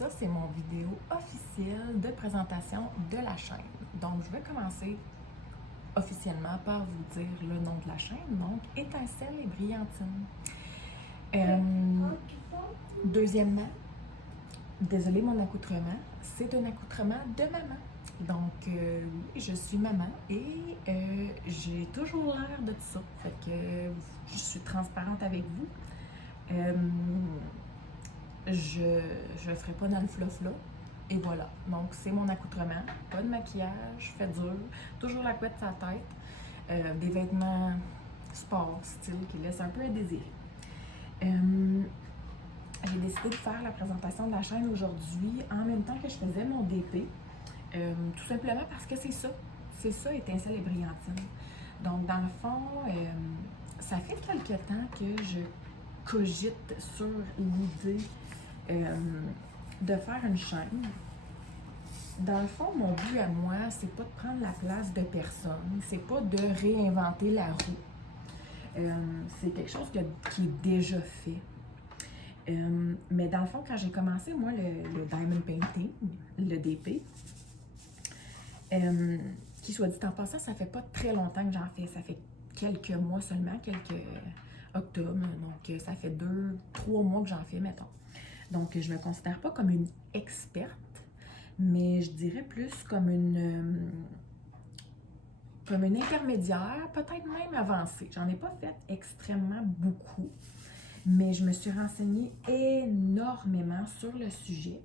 ça, c'est mon vidéo officielle de présentation de la chaîne. Donc, je vais commencer officiellement par vous dire le nom de la chaîne, donc Étincelle et Brillantine. Deuxièmement, désolé mon accoutrement, c'est un accoutrement de maman. Donc, oui, je suis maman et j'ai toujours l'air de ça. Fait que je suis transparente avec vous. Je ne ferai pas dans le fluff là. Et voilà. Donc, c'est mon accoutrement. Pas de maquillage, fait dur. Toujours la couette sur la tête. Des vêtements sport, style, qui laissent un peu à désirer. J'ai décidé de faire la présentation de la chaîne aujourd'hui en même temps que je faisais mon DP. Tout simplement parce que c'est ça. C'est ça, Étincelle et Brillantine. Donc, dans le fond, ça fait quelque temps que je cogite sur l'idée de faire une chaîne. Dans le fond, mon but à moi, c'est pas de prendre la place de personne, c'est pas de réinventer la roue. C'est quelque chose qui est déjà fait. Mais dans le fond, quand j'ai commencé, moi, le Diamond Painting, le DP, qui soit dit en passant, ça fait pas très longtemps que j'en fais. Ça fait quelques mois seulement, quelques octobre. Donc, ça fait 2-3 mois que j'en fais, mettons. Donc, je me considère pas comme une experte, mais je dirais plus comme une intermédiaire, peut-être même avancée. J'en ai pas fait extrêmement beaucoup, mais je me suis renseignée énormément sur le sujet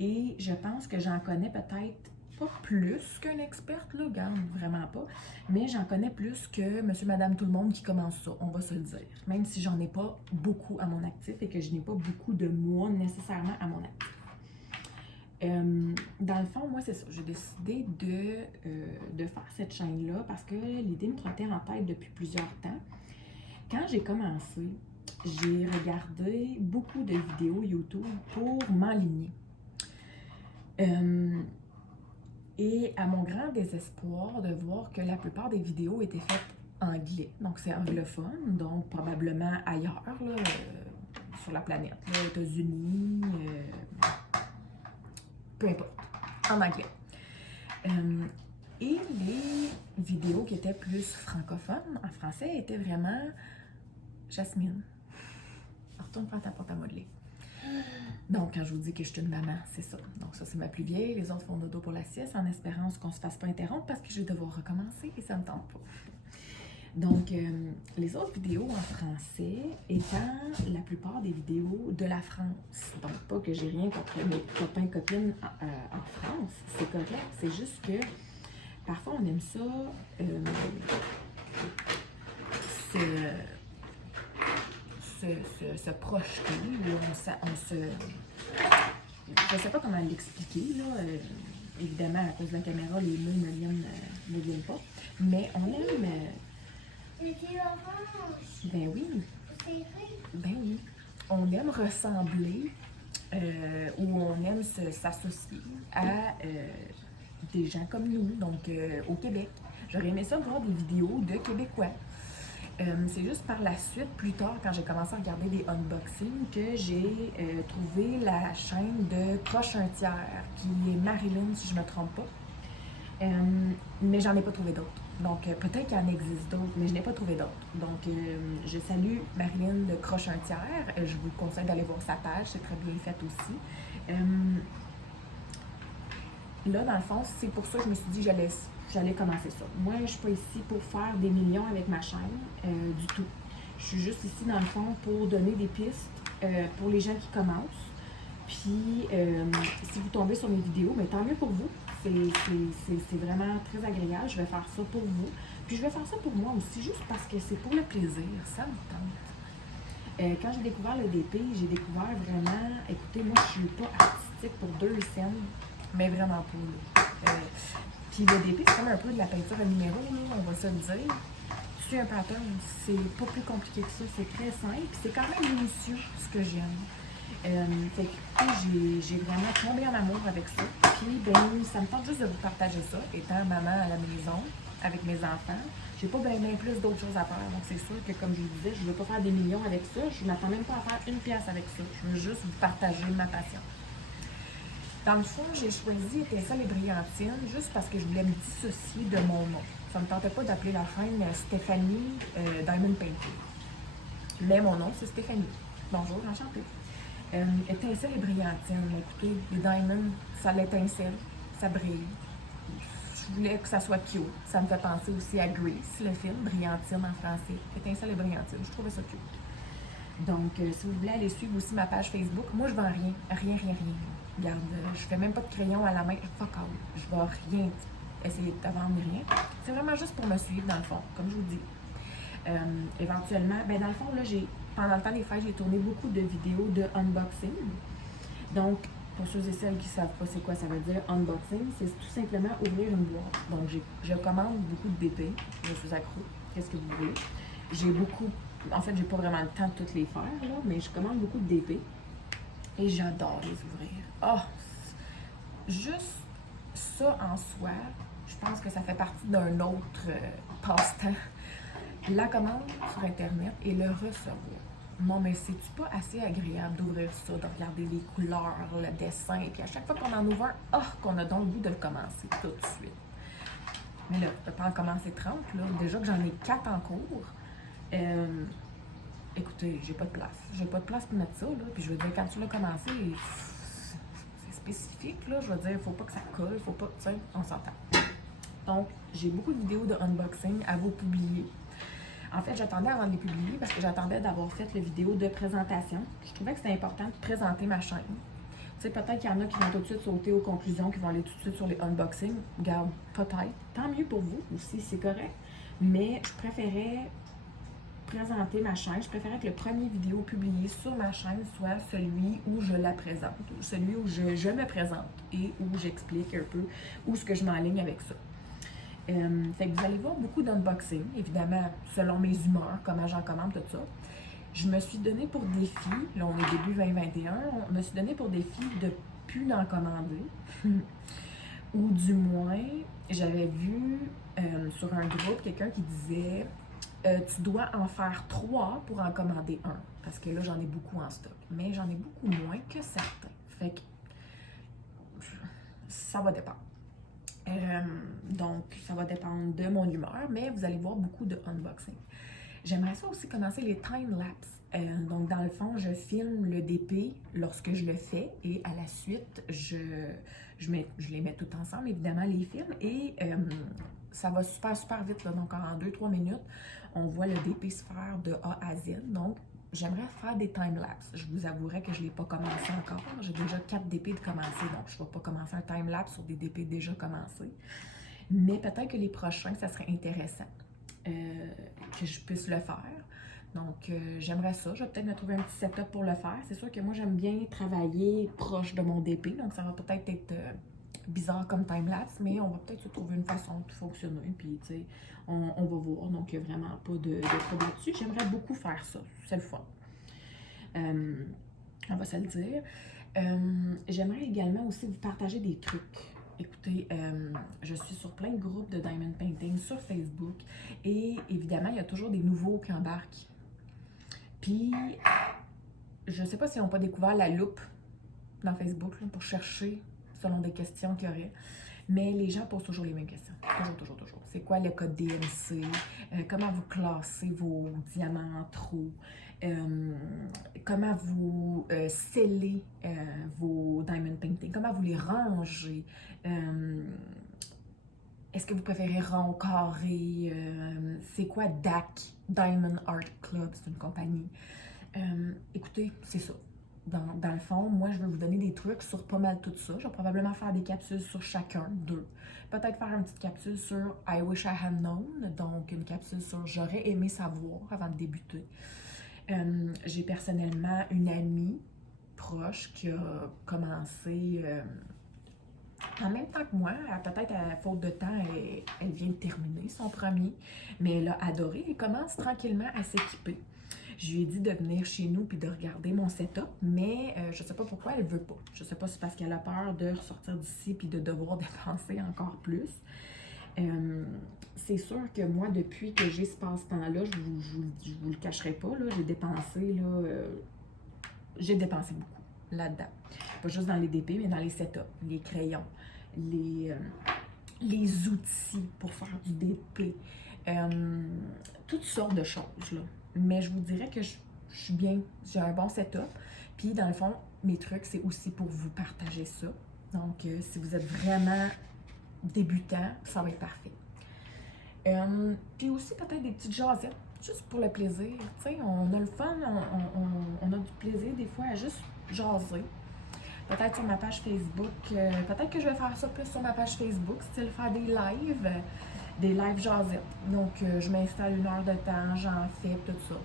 et je pense que j'en connais peut-être pas plus qu'une experte, là, regarde, vraiment pas, mais j'en connais plus que monsieur, madame, tout le monde qui commence ça, on va se le dire. Même si j'en ai pas beaucoup à mon actif et que je n'ai pas beaucoup de mois nécessairement à mon actif. Dans le fond, moi, c'est ça. J'ai décidé de faire cette chaîne-là parce que l'idée me trottait en tête depuis plusieurs temps. Quand j'ai commencé, j'ai regardé beaucoup de vidéos YouTube pour m'enligner. Et à mon grand désespoir de voir que la plupart des vidéos étaient faites en anglais, donc c'est anglophone, donc probablement ailleurs, là, sur la planète, là, États-Unis, peu importe, en anglais. Et les vidéos qui étaient plus francophones, en français, étaient vraiment Jasmine, retourne faire ta porte à modeler. Donc, quand je vous dis que je suis une maman, c'est ça. Donc, ça, c'est ma plus vieille. Les autres font dodo pour la sieste en espérant qu'on ne se fasse pas interrompre parce que je vais devoir recommencer et ça ne me tente pas. Donc, les autres vidéos en français étant la plupart des vidéos de la France. Donc, pas que j'ai rien contre mes copains et copines en France. C'est correct. C'est juste que parfois, on aime ça. Se projeter, je ne sais pas comment l'expliquer, là. Évidemment, à cause de la caméra, les mots ne viennent pas, mais on aime... Ben oui. Ben oui. On aime ressembler ou on aime s'associer à des gens comme nous, donc au Québec. J'aurais aimé ça voir des vidéos de Québécois. C'est juste par la suite, plus tard, quand j'ai commencé à regarder des unboxings, que j'ai trouvé la chaîne de Proche un tiers, qui est Marilyn, si je ne me trompe pas. Mais j'en ai pas trouvé d'autres. Donc, peut-être qu'il en existe d'autres, mais je n'ai pas trouvé d'autres. Donc, je salue Marilyn de Croche un tiers. Je vous conseille d'aller voir sa page, c'est très bien fait aussi. Là, dans le fond, c'est pour ça que je me suis dit que j'allais commencer ça. Moi, je ne suis pas ici pour faire des millions avec ma chaîne, du tout. Je suis juste ici, dans le fond, pour donner des pistes pour les gens qui commencent. Puis, si vous tombez sur mes vidéos, mais tant mieux pour vous. C'est vraiment très agréable. Je vais faire ça pour vous. Puis, je vais faire ça pour moi aussi, juste parce que c'est pour le plaisir. Ça me tente. Quand j'ai découvert le DP, j'ai découvert vraiment... Écoutez, moi, je ne suis pas artistique pour 2 scènes, mais vraiment pas. Puis le DP, c'est comme un peu de la peinture à numéro, là, on va se le dire. Tu un pattern, c'est pas plus compliqué que ça, c'est très simple, puis c'est quand même minutieux, ce que j'aime. Fait que j'ai vraiment tombé en amour avec ça. Puis, ben, ça me tente juste de vous partager ça, étant maman à la maison, avec mes enfants. J'ai pas bien plus d'autres choses à faire, donc c'est sûr que, comme je vous disais, je veux pas faire des millions avec ça, je m'attends même pas à faire une pièce avec ça. Je veux juste vous partager ma passion. Dans le fond, j'ai choisi Étincelle et Brillantine juste parce que je voulais me dissocier de mon nom. Ça ne me tentait pas d'appeler la chaîne Stéphanie Diamond Painting. Mais mon nom, c'est Stéphanie. Bonjour, enchantée. Étincelle et Brillantine. Écoutez, les diamonds, ça l'étincelle, ça brille. Je voulais que ça soit cute. Ça me fait penser aussi à Grease, le film, Brillantine en français. Étincelle et Brillantine, je trouvais ça cute. Donc, si vous voulez aller suivre aussi ma page Facebook, moi, je vends rien. Rien, rien, rien. Regarde, je fais même pas de crayon à la main. Fuck all. Je vais rien essayer de vendre rien. C'est vraiment juste pour me suivre, dans le fond, comme je vous dis. Éventuellement, ben dans le fond, là, pendant le temps des fêtes, j'ai tourné beaucoup de vidéos de unboxing. Donc, pour ceux et celles qui ne savent pas c'est quoi ça veut dire, unboxing, c'est tout simplement ouvrir une boîte. Donc, je commande beaucoup de DP. Je suis accro. Qu'est-ce que vous voulez? J'ai beaucoup... En fait, j'ai pas vraiment le temps de toutes les faire, là, mais je commande beaucoup de DP. Et j'adore les ouvrir. Oh! Juste ça en soi, je pense que ça fait partie d'un autre passe-temps. La commande sur Internet et le recevoir. Non, mais c'est-tu pas assez agréable d'ouvrir ça, de regarder les couleurs, le dessin, et puis à chaque fois qu'on en ouvre un, qu'on a donc le goût de le commencer tout de suite. Mais là, je peux pas en commencer 30, là. Déjà que j'en ai 4 en cours. Écoutez, j'ai pas de place. J'ai pas de place pour mettre ça, là. Puis je veux dire, quand tu l'as commencé, c'est spécifique, là. Je veux dire, faut pas que ça colle, faut pas, tu sais, on s'entend. Donc, j'ai beaucoup de vidéos de unboxing à vous publier. En fait, j'attendais avant de les publier parce que j'attendais d'avoir fait la vidéo de présentation. Je trouvais que c'était important de présenter ma chaîne. Tu sais, peut-être qu'il y en a qui vont tout de suite sauter aux conclusions, qui vont aller tout de suite sur les unboxings. Regarde, peut-être. Tant mieux pour vous aussi, c'est correct. Mais je préférais présenter ma chaîne. Je préférais que le premier vidéo publié sur ma chaîne soit celui où je la présente, celui où je me présente et où j'explique un peu où ce que je m'enligne avec ça. Fait que vous allez voir beaucoup d'unboxing, évidemment, selon mes humeurs, comment j'en commande, tout ça. Je me suis donné pour défi, là on est début 2021, je me suis donné pour défi de plus en commander. Ou du moins, j'avais vu sur un groupe quelqu'un qui disait tu dois en faire 3 pour en commander un. Parce que là, j'en ai beaucoup en stock. Mais j'en ai beaucoup moins que certains. Fait que ça va dépendre. Donc, ça va dépendre de mon humeur, mais vous allez voir beaucoup de unboxing. J'aimerais ça aussi commencer les time-lapse. Donc, dans le fond, je filme le DP lorsque je le fais et à la suite, je les mets tout ensemble, évidemment, les films. Et ça va super, super vite. Là. Donc, en 2-3 minutes, on voit le DP se faire de A à Z. Donc, j'aimerais faire des time-lapse. Je vous avouerai que je ne l'ai pas commencé encore. J'ai déjà 4 DP de commencer, donc je ne vais pas commencer un time-lapse sur des DP déjà commencés. Mais peut-être que les prochains, ça serait intéressant que je puisse le faire. Donc, j'aimerais ça. Je vais peut-être me trouver un petit setup pour le faire. C'est sûr que moi, j'aime bien travailler proche de mon DP, donc ça va peut-être être bizarre comme time-lapse, mais on va peut-être se trouver une façon de fonctionner, puis tu sais, on va voir, donc il n'y a vraiment pas de trouble là-dessus. J'aimerais beaucoup faire ça, c'est le fun. On va se le dire. J'aimerais également aussi vous partager des trucs. Écoutez, je suis sur plein de groupes de Diamond Painting sur Facebook, et évidemment, il y a toujours des nouveaux qui embarquent. Puis, je ne sais pas s'ils n'ont pas découvert la loupe dans Facebook là, pour chercher selon des questions qu'il y aurait. Mais les gens posent toujours les mêmes questions. Toujours, toujours, toujours. C'est quoi le code DMC? Comment vous classez vos diamants en trous? Comment vous scellez vos diamond painting? Comment vous les rangez? Est-ce que vous préférez rond, carré? C'est quoi DAC? Diamond Art Club, c'est une compagnie. Écoutez, c'est ça. Dans le fond, moi, je vais vous donner des trucs sur pas mal tout ça. Je vais probablement faire des capsules sur chacun, 2. Peut-être faire une petite capsule sur I Wish I Had Known, donc une capsule sur J'aurais aimé savoir avant de débuter. J'ai personnellement une amie proche qui a commencé en même temps que moi. Peut-être à faute de temps, elle vient de terminer son premier, mais elle a adoré et commence tranquillement à s'équiper. Je lui ai dit de venir chez nous puis de regarder mon setup, mais je ne sais pas pourquoi elle ne veut pas. Je ne sais pas si c'est parce qu'elle a peur de ressortir d'ici puis de devoir dépenser encore plus. C'est sûr que moi, depuis que j'ai ce passe-temps-là, je vous le cacherai pas, j'ai dépensé beaucoup. là-dedans. Pas juste dans les DP, mais dans les setups, les crayons, les outils pour faire du DP, toutes sortes de choses, là. Mais je vous dirais que je suis bien, j'ai un bon setup. Puis, dans le fond, mes trucs, c'est aussi pour vous partager ça. Donc, si vous êtes vraiment débutant, ça va être parfait. Puis aussi, peut-être des petites jasettes, juste pour le plaisir. Tu sais, on a le fun, on a du plaisir des fois à juste jaser. Peut-être sur ma page Facebook, peut-être que je vais faire ça plus sur ma page Facebook, style faire des lives jasettes. Donc, je m'installe 1 heure de temps, j'en fais, tout ça.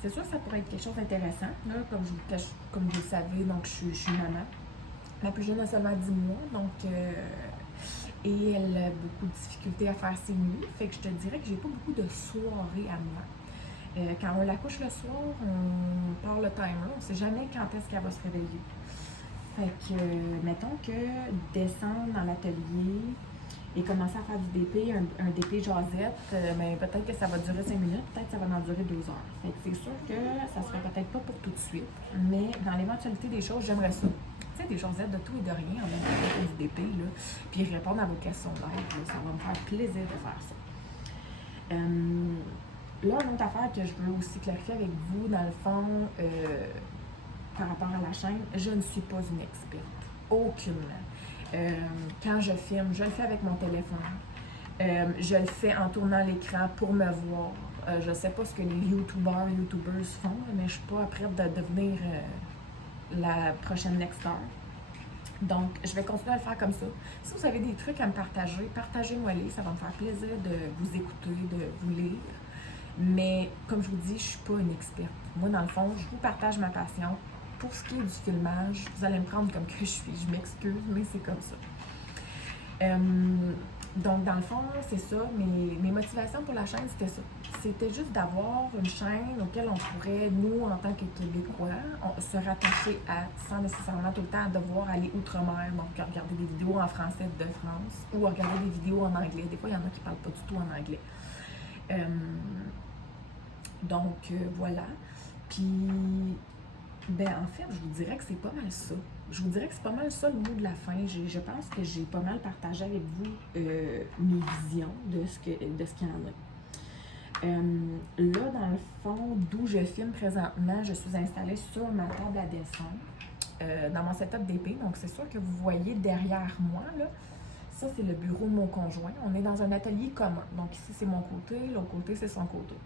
C'est sûr que ça pourrait être quelque chose d'intéressant. Là, comme vous le savez, donc je suis maman. Ma plus jeune a seulement 10 mois, donc et elle a beaucoup de difficultés à faire ses nuits. Fait que je te dirais que j'ai pas beaucoup de soirées à moi. Quand on la couche le soir, on part le timer. On sait jamais quand est-ce qu'elle va se réveiller. Fait que, mettons que descendre dans l'atelier et commencer à faire du DP, un DP jasette, ben, peut-être que ça va durer 5 minutes, peut-être que ça va en durer 2 heures. Fait que c'est sûr que ça sera peut-être pas pour tout de suite, mais dans l'éventualité des choses, j'aimerais ça. Tu sais, des jasettes de tout et de rien, en même temps que du DP, là, puis répondre à vos questions live, là, ça va me faire plaisir de faire ça. Là, une autre affaire que je veux aussi clarifier avec vous, dans le fond, par rapport à la chaîne, je ne suis pas une experte. Aucunement. Quand je filme, je le fais avec mon téléphone. Je le fais en tournant l'écran pour me voir. Je ne sais pas ce que les YouTubers font, mais je ne suis pas prête de devenir la prochaine Nexter. Donc, je vais continuer à le faire comme ça. Si vous avez des trucs à me partager, partagez-moi-les. Ça va me faire plaisir de vous écouter, de vous lire. Mais, comme je vous dis, je ne suis pas une experte. Moi, dans le fond, je vous partage ma passion. Pour ce qui est du filmage, vous allez me prendre comme que je suis. Je m'excuse, mais c'est comme ça. Donc, dans le fond, c'est ça. Mes motivations pour la chaîne, c'était ça. C'était juste d'avoir une chaîne auquel on pourrait, nous, en tant que Québécois, se rattacher à, sans nécessairement tout le temps devoir aller outre-mer. Donc, regarder des vidéos en français de France ou regarder des vidéos en anglais. Des fois, il y en a qui ne parlent pas du tout en anglais. Donc, voilà. Puis, ben en fait, je vous dirais que c'est pas mal ça. Je vous dirais que c'est pas mal ça le mot de la fin. Je pense que j'ai pas mal partagé avec vous mes visions de ce qu'il y en a. Là, dans le fond, d'où je filme présentement, je suis installée sur ma table à dessin dans mon setup DP. Donc, c'est sûr que vous voyez derrière moi, là, ça, c'est le bureau de mon conjoint. On est dans un atelier commun. Donc, ici, c'est mon côté, l'autre côté, c'est son côté.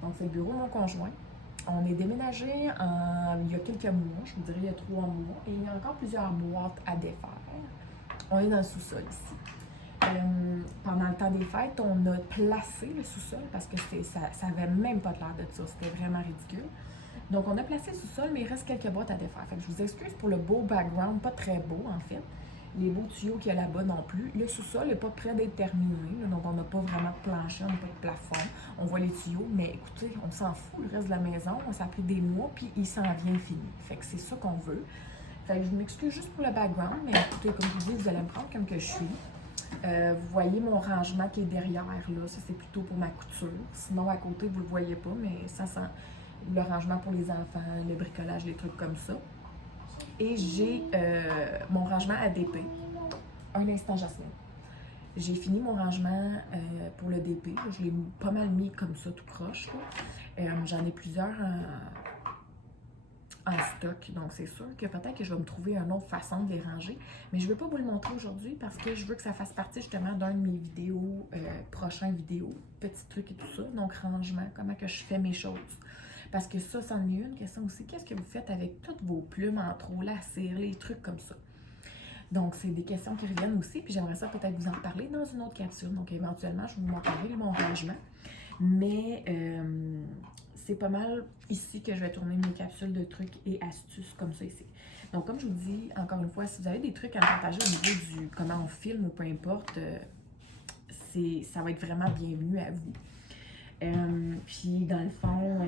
Donc, c'est le bureau de mon conjoint. On est déménagé il y a quelques mois, je vous dirais il y a 3 mois, et il y a encore plusieurs boîtes à défaire. On est dans le sous-sol ici. Pendant le temps des fêtes, on a placé le sous-sol parce que ça avait même pas l'air de ça, c'était vraiment ridicule. Donc on a placé le sous-sol, mais il reste quelques boîtes à défaire. Fait que je vous excuse pour le beau background, pas très beau en fait. Les beaux tuyaux qu'il y a là-bas non plus. Le sous-sol n'est pas prêt d'être terminé, donc on n'a pas vraiment de plancher, on n'a pas de plafond. On voit les tuyaux, mais écoutez, on s'en fout, le reste de la maison, ça a pris des mois, puis il s'en vient fini. Fait que c'est ça qu'on veut. Fait que je m'excuse juste pour le background, mais écoutez, comme je vous dis, vous allez me prendre comme que je suis. Vous voyez mon rangement qui est derrière, là, ça c'est plutôt pour ma couture. Sinon, à côté, vous le voyez pas, mais ça sent le rangement pour les enfants, le bricolage, les trucs comme ça. Et j'ai mon rangement ADP. Un instant, Jasmine. J'ai fini mon rangement pour le DP. Je l'ai pas mal mis comme ça, tout croche. J'en ai plusieurs en stock. Donc, c'est sûr que peut-être que je vais me trouver une autre façon de les ranger. Mais je ne veux pas vous le montrer aujourd'hui parce que je veux que ça fasse partie justement d'un de mes vidéos, prochaines vidéos, petits trucs et tout ça. Donc, rangement, comment que je fais mes choses. Parce que ça, c'en est une question aussi. Qu'est-ce que vous faites avec toutes vos plumes en trop, la cire, les trucs comme ça? Donc, c'est des questions qui reviennent aussi. Puis, j'aimerais ça peut-être vous en parler dans une autre capsule. Donc, éventuellement, je vais vous montrer mon rangement. Mais c'est pas mal ici que je vais tourner mes capsules de trucs et astuces comme ça ici. Donc, comme je vous dis, encore une fois, si vous avez des trucs à me partager au niveau du comment on filme ou peu importe, ça va être vraiment bienvenu à vous. Puis, dans le fond,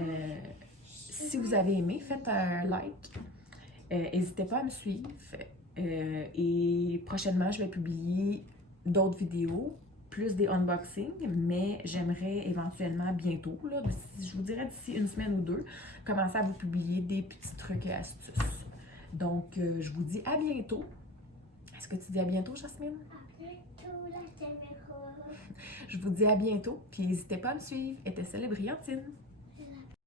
si vous avez aimé, faites un like. N'hésitez pas à me suivre. Et prochainement, je vais publier d'autres vidéos, plus des unboxings, mais j'aimerais éventuellement bientôt, là, je vous dirais d'ici une semaine ou deux, commencer à vous publier des petits trucs et astuces. Donc, je vous dis à bientôt. Est-ce que tu dis à bientôt, Jasmine? À bientôt, la caméra. Je vous dis à bientôt, puis n'hésitez pas à me suivre. Était celle Brillantine.